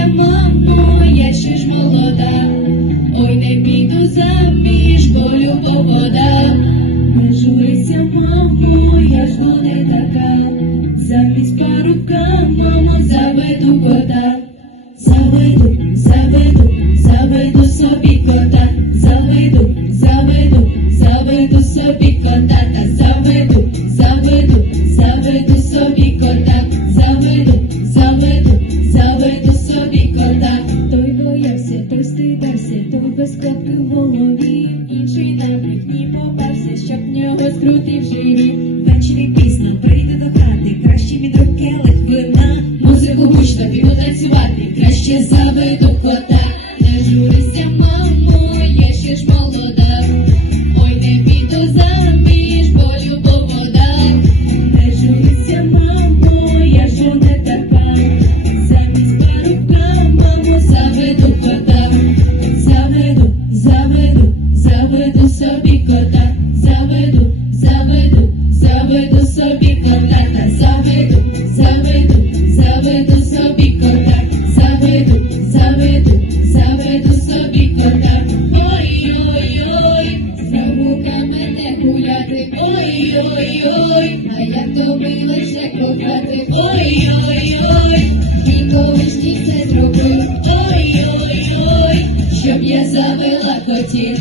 бійся, мамо, я ще ж молода, ой не піду заміж, бо любов вода. Не журися, мамо, я ж не така, замість парука, мамо, заведу кота, заведу, заведу, заведу собі кота, заведу, заведу, заведу собі кота, та заведу, заведу, заведу собі. Ввечері пізно прийде до хати, краще від рук келих вина. Музику гучно піду танцювати, краще заведу кота. Не журися, мамо, я ще ж молода. Ой, не піду заміж, бо любов вода. Не журися, мамо, я ж не така. Замість парубка, мамо, заведу кота. Заведу, заведу, заведу собі кота. Гуляти. Ой-ой-ой, а як добилася лише кохати. Ой-ой-ой, і колишній це зробив. Ой-ой-ой, щоб я завела котів.